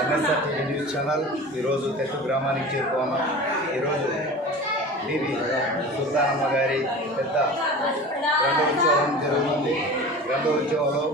ఎన్ఎస్ఆర్టీవీ news channel ఈరోజు తెట్టు గ్రామానికి చేరుకున్నాం ఈరోజు బీబీ సుల్తానమ్మ గారి పెద్ద గ్రంథోత్సవం జరుగుతుంది. గ్రంథోత్సవంలో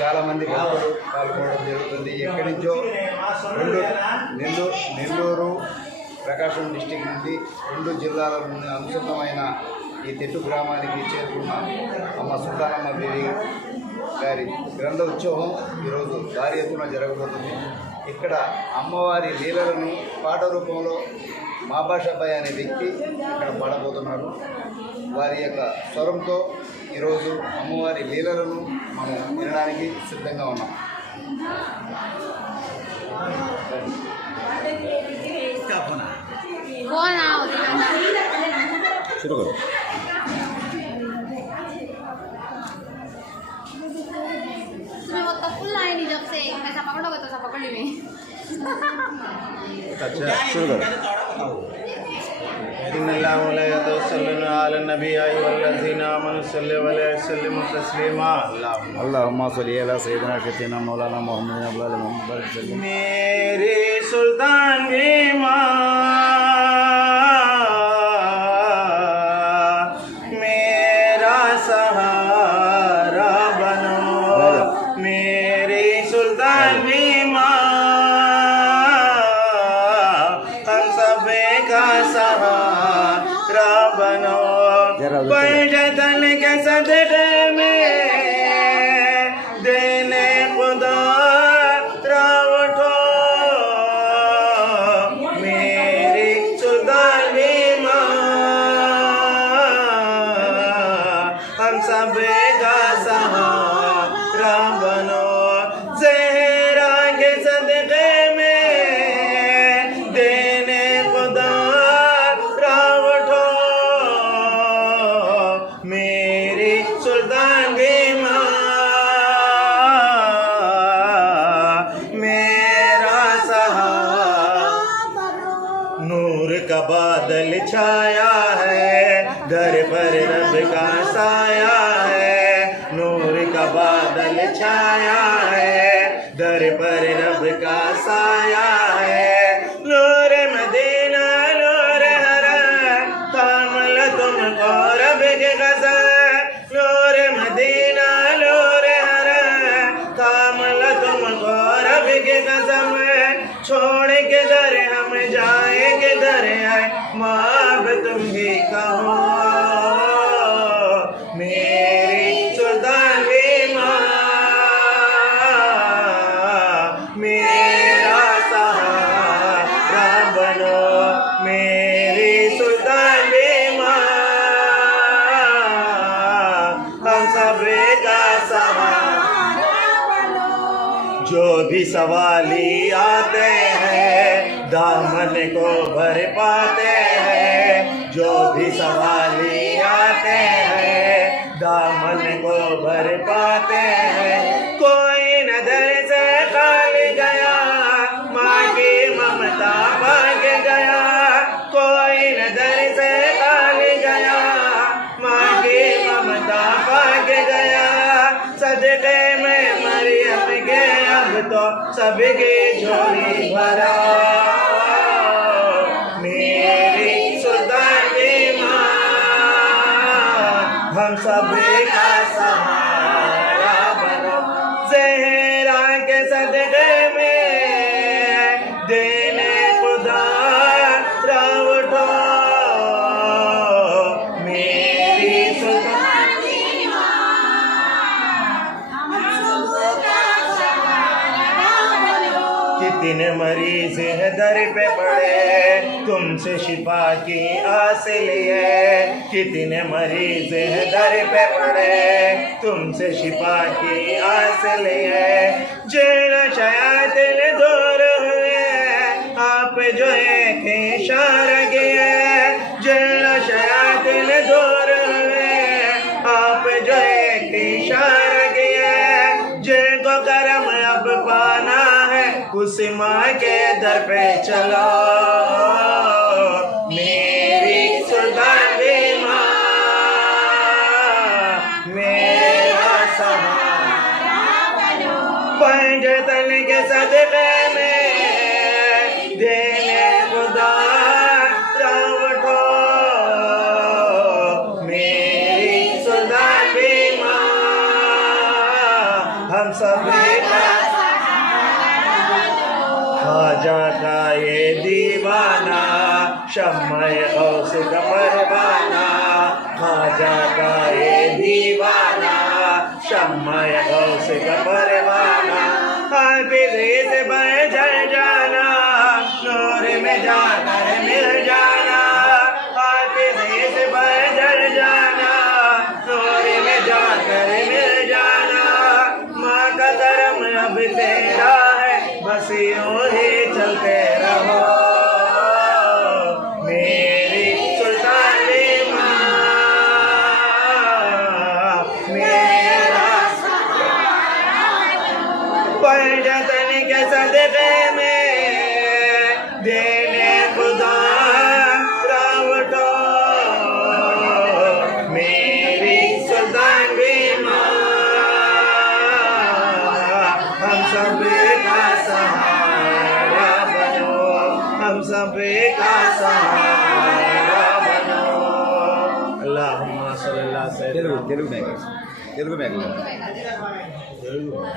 చాలామంది భక్తులు పాల్గొనడం జరుగుతుంది. ఎక్కడి నుంచో రెండు నెల్లూరు నెల్లూరు ప్రకాశం డిస్టిక్ నుండి రెండు జిల్లాల నుండి అనుసృతమైన ఈ తెట్టు గ్రామానికి చేరుకున్న అమ్మ సుల్తానమ్మ దేవి గారి గ్రంథ ఉత్సవం ఈరోజు దారి ఎత్తున జరగబోతుంది. ఇక్కడ అమ్మవారి లీలలను పాట రూపంలో మా భాషపై అనే వ్యక్తి ఇక్కడ పాడబోతున్నారు. వారి యొక్క స్వరంతో ఈరోజు అమ్మవారి లీలలను మనం వినడానికి సిద్ధంగా ఉన్నాం. फोन শুরু করো अच्छा शुरू करो अल्लाह सैदना शकीना मौलाना मोहम्मद मेरे सुल्तान के माँ मेरी सुल्तान माँ हम सब का सहारा बनो। के सदके में देने खुदा उठो। मेरी सुल्तानी माँ हम सब बादल छाया है घर पर रब का साया है नूर का बादल छाया है भी सवाली आते हैं, दामन को भर पाते हैं। जो भी सवाली आते हैं, दामन को भर पाते हैं। कोई नज़र से खाली गया, माँ की ममता भाग गया। कोई नज़र से खाली गया, माँ की ममता भाग गया। सदके तो सबकी झोली भरा कितने मरीज़ है दर पे पड़े। तुमसे शिफा की आस लिए कितने मरीज़ है दर पे पड़े। तुमसे शिफा की आस लिए। जेल शयातिन माँ के दर पे चलो। मेरी सुधारी माँ मेरा सहारा पंजतन के सदके खाजा का ये दीवाना शमय सुख परवाना खाजा का ये दीवाना शमय सुख परवाना देने खुदा रावटो। मेरी सुल्तान बीमा हम सब का सहारा बनो। हम सब का सहारा बनो। अल्लाह सल्लल्लाहु अलैहि वसल्लम। तेलुगु में तेलुगु में तेलुगु में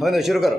बंदो शुरू करो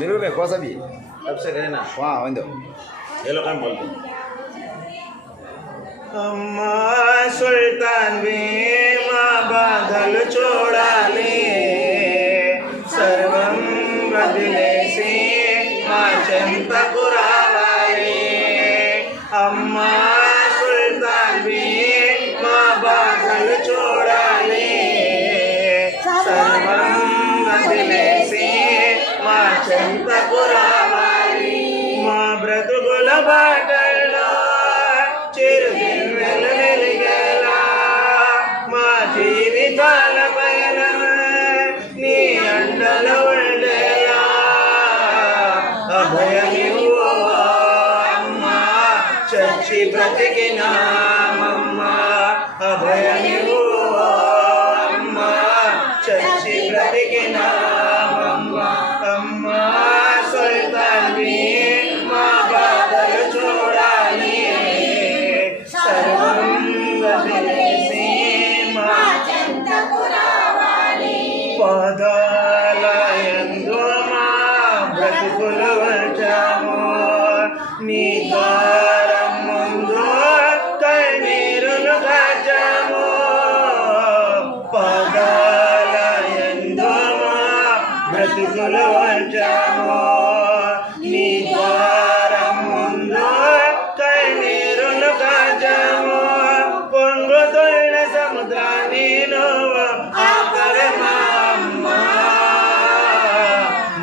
जरूर में कौन सा भी अब से कहना वहाँ बंदो ये लोग हम बोलते अम्मा सुल्तान भी माँ बादल छोड़ा ले सर्वं बदले से माँ चंत पुरावाले अम्मा सुल्तान भी माँ बादल छोड़ा ले ప్రభగళ్ళ చిరుదిన్నెలు వెలిగేల మా జీవితాల పైన నీ అండలు ఉండేలా. అభయమివ్వు అమ్మా చచ్చి బ్రతికినామమ్మా. అభయమివ్వు అమ్మా చచ్చి బ్రతికినా నీ ద్వారం ముందు కన్నీరులు గజము పదాల ఎందు బ్రతుకులు వంచాము నీ ద్వారం ముందు కన్నీరులు గజము పొంగుతున్న సముద్రాన్ని నువ్వు ఆపరమమ్మ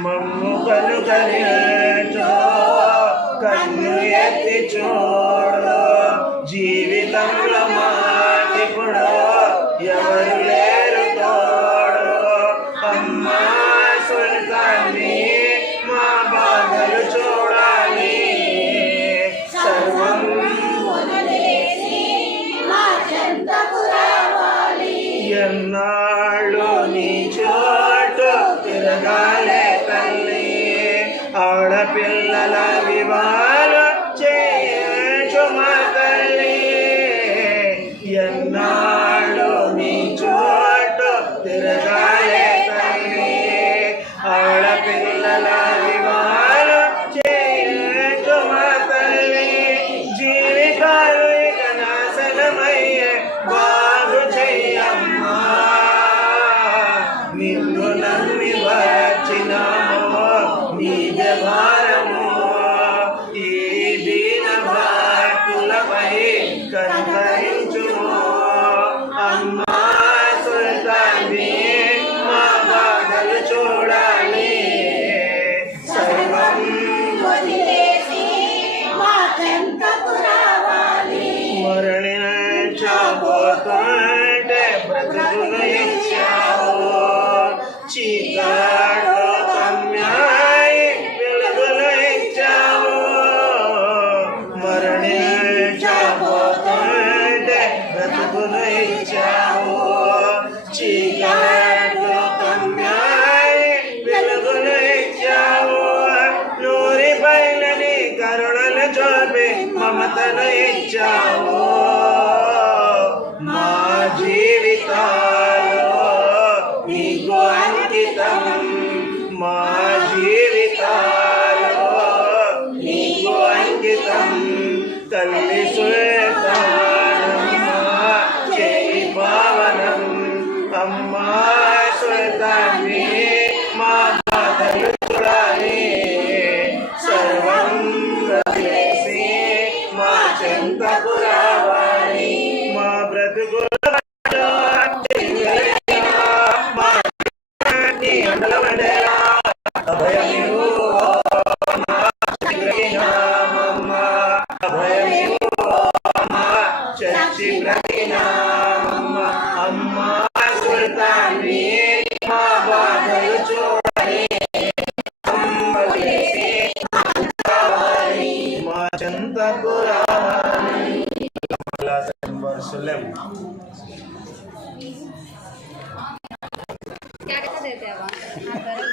మమ్ము కలుగలిన చోటు తిరగాలే తల్లి ఆడపిల్లల వివాహాలు చేయచు మా తల్లి జీవితాలు ఇక నాశనమయ్యే బాగు చెయ్యమ్మా నిన్ను నమ్మి వచ్చినామో నీదే భారము ఈ దీన భక్తులపై కనికరించుము చూపి మమతను ఇచ్చావు. சக்தி பிரதிநாமம் அம்மா சுல்தான் மேரி மாபாதல் சோழே அம்மலே சேவாரி மா சந்தபுராணி அல்லாஹ் வசல்லம் क्या कहते हैं आप